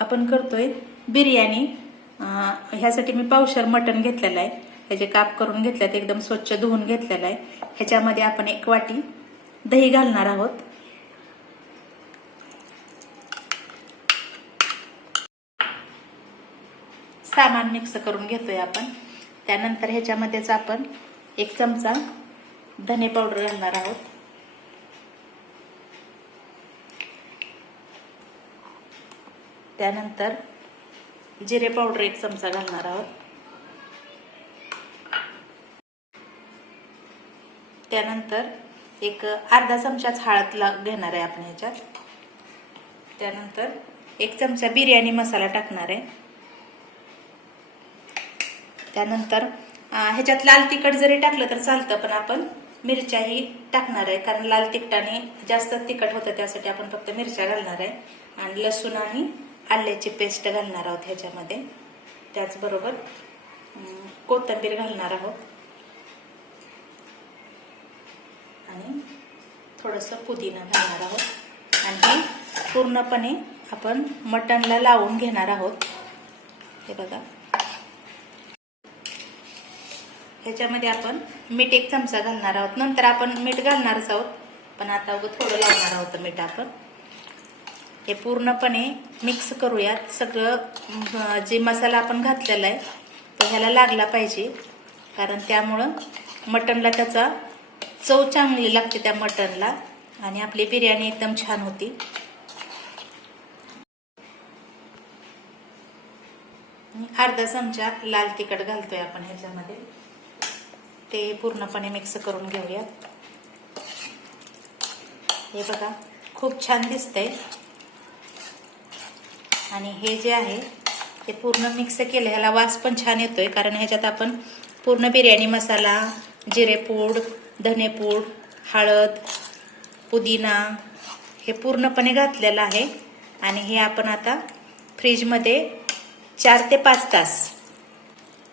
आपण करतोय बिर्याणी। ह्यासाठी मी पावशेर मटण घेतलेलं आहे, ह्याचे काप करून घेतल्यात, एकदम स्वच्छ धुवून घेतलेलं आहे। ह्याच्यामध्ये आपण 1 वाटी दही घालणार आहोत। सामान मिक्स करून घेतोय आपण। त्यानंतर ह्याच्यामध्येच आपण 1 चमचा धने पावडर घालणार आहोत। त्यानंतर जिरे पावडर 1 चमचा घालणार आहोत। त्यानंतर एक अर्धा चमचाच हळद घेणार आहे आपण ह्याच्यात। त्यानंतर 1 चमचा बिर्याणी मसाला टाकणार आहे। त्यानंतर ह्याच्यात लाल तिखट जरी टाकलं तर चालतं, पण आपण मिरच्याही टाकणार आहे, कारण लाल तिखटाने जास्त तिखट होतं, त्यासाठी आपण फक्त मिरच्या घालणार आहे। आणि लसूण आणि आल्याची पेस्ट घालणार आहोत ह्याच्यामध्ये। त्याचबरोबर कोथिंबीर घालणार आहोत आणि थोडंसं पुदिना घालणार आहोत। आणि हे पूर्णपणे आपण मटणला लावून घेणार आहोत। हे बघा, ह्याच्यामध्ये आपण मीठ 1 चमचा घालणार आहोत। नंतर आपण मीठ घालणारच आहोत, पण आता थोडं लावणार आहोत मीठ आपण। हे पूर्णपणे मिक्स करूयात। सगळं जे मसाला आपण घातलेला आहे तो ह्याला लागला पाहिजे, कारण त्यामुळं मटणला त्याचा चव चांगली लागते त्या मटणला, आणि आपली बिर्याणी एकदम छान होती। अर्धा चमचा लाल तिखट घालतोय आपण ह्याच्यामध्ये। ते पूर्णपणे मिक्स करून घेऊयात। हे बघा, खूप छान दिसतंय। आणि हे जे आहे ते पूर्ण मिक्स केलं, ह्याला वास पण छान येतोय, कारण ह्याच्यात आपण पूर्ण बिर्याणी मसाला, जिरेपूड, धनेपूड, हळद, पुदिना हे पूर्णपणे घातलेलं आहे। आणि हे आपण आता फ्रीजमध्ये 4 ते 5 तास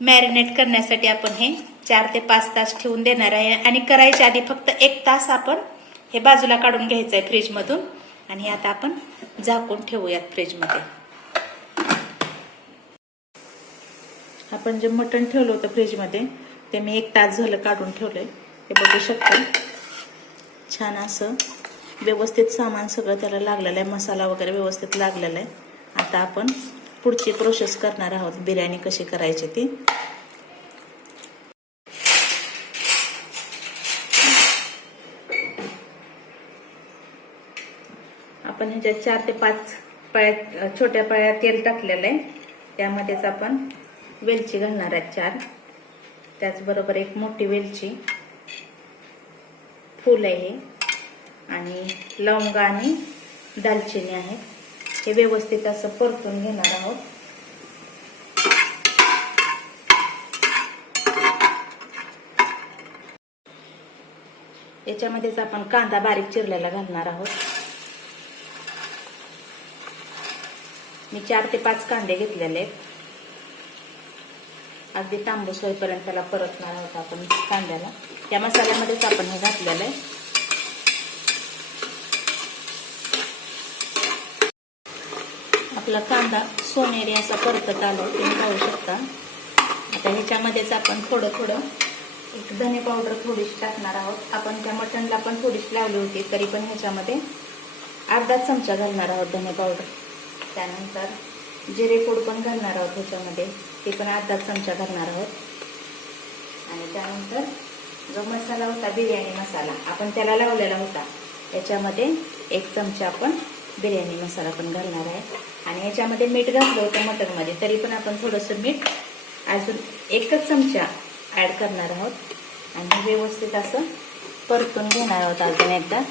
मॅरिनेट करण्यासाठी आपण हे 4 ते 5 तास ठेवून देणार आहे। आणि करायच्या आधी फक्त 1 तास आपण हे बाजूला काढून घ्यायचं आहे फ्रीजमधून। आणि हे आता आपण झाकून ठेवूयात फ्रीजमध्ये। आपण जे मटण ठेवलं होतं फ्रीजमध्ये ते मी 1 तास झालं काढून ठेवलंय। हे बघू शकता, छान असं व्यवस्थित सामान सगळं त्याला लागलेलं आहे, मसाला वगैरे व्यवस्थित लागलेला आहे। आता आपण पुढची प्रोसेस करणार आहोत, बिर्याणी कशी करायची ती। आपण ह्याच्यात 4 ते 5 पळ्या, छोट्या पळ्या तेल टाकलेलं आहे। त्यामध्येच आपण वेलची घालणार आहेत 4, त्याचबरोबर 1 मोठी वेलची, फूल आहे आणि लवंगा आणि दालचिनी आहे। हे व्यवस्थित असं परतून घेणार आहोत। याच्यामध्येच आपण कांदा बारीक चिरलेला घालणार आहोत। मी 4 ते 5 कांदे घेतलेले आहेत। अगदी तांबूस होईपर्यंत त्याला परतणार आहोत आपण कांद्याला। या मसाल्यामध्येच आपण हे घातलेलं आहे। आपला कांदा सोनेरी असा परतत आला, तुम्ही पाहू शकता। आता ह्याच्यामध्येच आपण थोडं एक धने पावडर थोडीशी टाकणार आहोत। आपण त्या मटणला पण थोडीशी लावली होती, तरी पण ह्याच्यामध्ये अर्धा चमचा घालणार आहोत धने पावडर। त्यानंतर जिरे पूड पण घालणार आहोत ह्याच्यामध्ये, ते पण अर्धा चमचा घालणार आहोत। आणि त्यानंतर जो मसाला होता बिर्याणी मसाला आपण त्याला लावलेला होता, त्याच्यामध्ये 1 चमचा आपण बिर्याणी मसाला पण घालणार आहे। आणि ह्याच्यामध्ये मीठ घातलं होतं मटणमध्ये, तरी पण आपण थोडंसं मीठ अजून 1 चमचा ॲड करणार आहोत। आणि व्यवस्थित असं परतून घेणार आहोत अजून एकदा।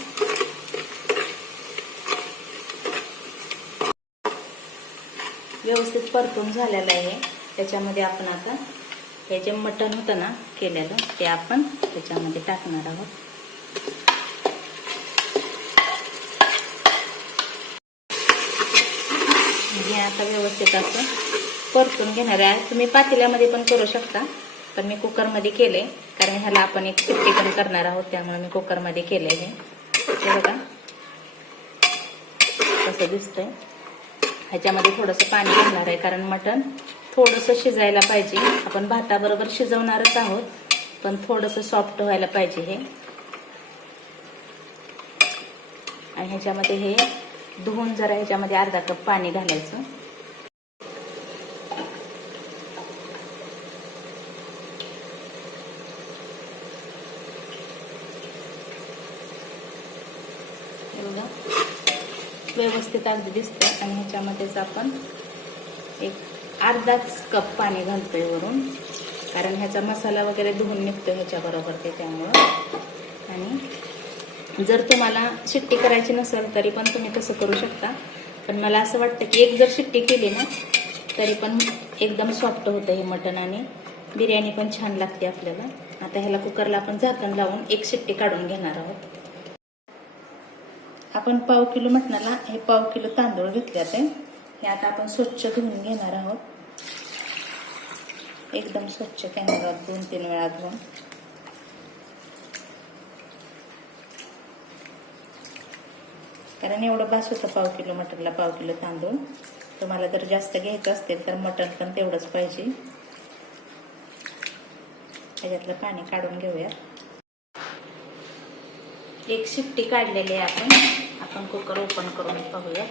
व्यवस्थित परतून झालेलं आहे। त्याच्यामध्ये आपण आता हे जे मटण होतं ना केलेलं, ते आपण त्याच्यामध्ये टाकणार आहोत। हे आता व्यवस्थित असं परतून घेणार आहे। तुम्ही पातेल्यामध्ये पण करू शकता, पण मी कुकरमध्ये केले, कारण ह्याला आपण 1 शिट्टी पण करणार आहोत, त्यामुळे मी कुकरमध्ये केले। हे बघा कसं दिसतंय। ह्याच्यामध्ये थोडंसं पाणी घालणार आहे, कारण मटण थोडंसं शिजायला पाहिजे. आपण भाताबरोबर शिजवणारच आहोत, पण थोडंसं सॉफ्ट व्हायला पाहिजे हे. आणि ह्याच्यामध्ये हे धुवून जरा ह्याच्यामध्ये अर्धा कप पाणी घालायचं. एवढं व्यवस्थित अगदी दिसतं. आणि ह्याच्यामध्येच आपण एक अर्धाच कप पाणी घालतोय वरून, कारण ह्याचा मसाला वगैरे धुवून निघतो ह्याच्याबरोबर ते, त्यामुळं. आणि जर तुम्हाला शिट्टी करायची नसेल तरी पण तुम्ही तसं करू शकता, पण मला असं वाटतं की एक जर शिट्टी केली ना तरी पण एकदम सॉफ्ट होतं हे मटण आणि बिर्याणी पण छान लागते आपल्याला. आता ह्याला कुकरला आपण झाकण लावून एक शिट्टी काढून घेणार आहोत. आपण पाव किलो मटणाला हे पाव किलो तांदूळ घेतल्यात आहे. हे आता आपण स्वच्छ धुवून घेणार आहोत, एकदम स्वच्छ घेणार आहोत, 2-3 वेळा धुवून. कारण एवढं बास होतं पाव किलो मटणला, पाव किलो तांदूळ. तुम्हाला जर जास्त घ्यायचं असतील तर मटण पण तेवढंच पाहिजे. त्याच्यातलं पाणी काढून घेऊया. एक शिट्टी काढलेली आहे आपण कुकर ओपन करून पाहूया.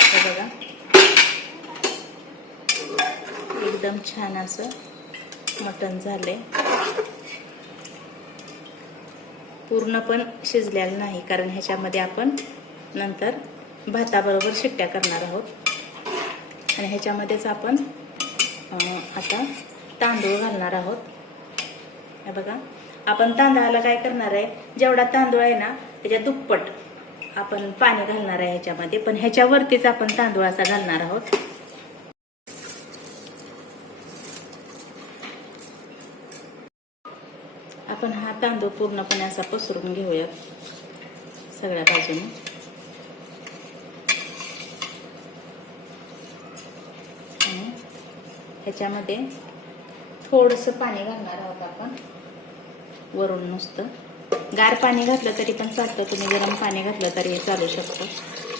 हे बघा, एकदम छान असं मटण झालंय. पूर्ण पण शिजलेलं नाही, कारण ह्याच्यामध्ये आपण नंतर भाताबरोबर शिट्ट्या करणार आहोत. आणि ह्याच्यामध्येच आपण आता तांदूळ घालणार आहोत. हे बघा, आपण तांदळाला काय करणार आहे, जेवढा तांदूळ आहे ना त्याच्या दुप्पट आपण पाणी घालणार आहे ह्याच्यामध्ये, पण ह्याच्यावरतीच आपण तांदूळ असा घालणार आहोत. आपण हा तांदूळ पूर्णपणे असा पसरून घेऊया सगळ्या बाजूने. आणि ह्याच्यामध्ये थोडंसं पाणी घालणार आहोत आपण वरून. नुसतं गार पाणी घातलं तरी पण चालतं, तुम्ही गरम पाणी घातलं तरी चालू शकतं,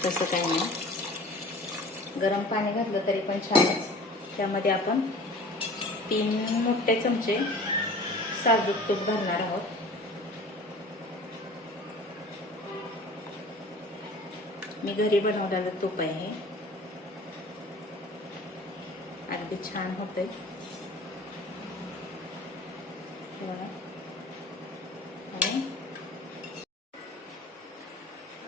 तसं काही नाही. गरम पाणी घातलं तरी पण छानच. त्यामध्ये आपण 3 मोठे चमचे साजूक तूप घालणार आहोत. मी घरी बनवलेलं तूप आहे हे, अगदी छान होतंय. आणि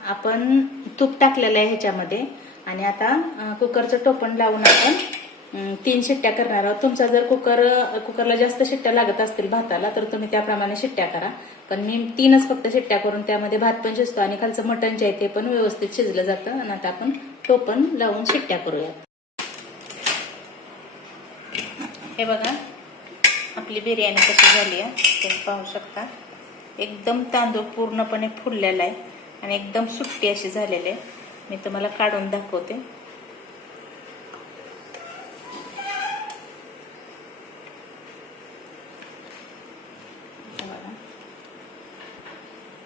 आपण तूप टाकलेलं आहे ह्याच्यामध्ये. आणि आता कुकरचं टोपण लावून आपण 3 शिट्ट्या करणार आहोत. तुमचा जर कुकरला जास्त शिट्ट्या लागत असतील भाताला तर तुम्ही त्याप्रमाणे शिट्ट्या करा, पण मी 3च फक्त शिट्ट्या करून त्यामध्ये भात पण शिजतो आणि खालचं मटण जे आहे ते पण व्यवस्थित शिजलं जातं. आणि आता आपण टोपण लावून शिट्ट्या करूया. हे बघा, आपली बिर्याणी कशी झाली आहे तुम्ही पाहू शकता. एकदम तांदूळ पूर्णपणे फुललेला आहे आणि एकदम सुट्टी अशी झालेली आहे. मी तुम्हाला काढून दाखवते.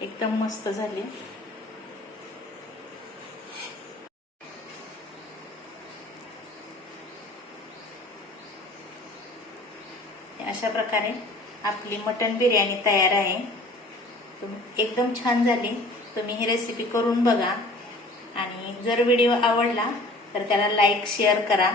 एकदम मस्त झाली. अशा प्रकारे आपली मटण बिर्याणी तयार आहे. एकदम छान झाली. तुम्ही ही रेसिपी करून बघा आणि जर व्हिडिओ आवडला तर त्याला लाईक शेअर करा.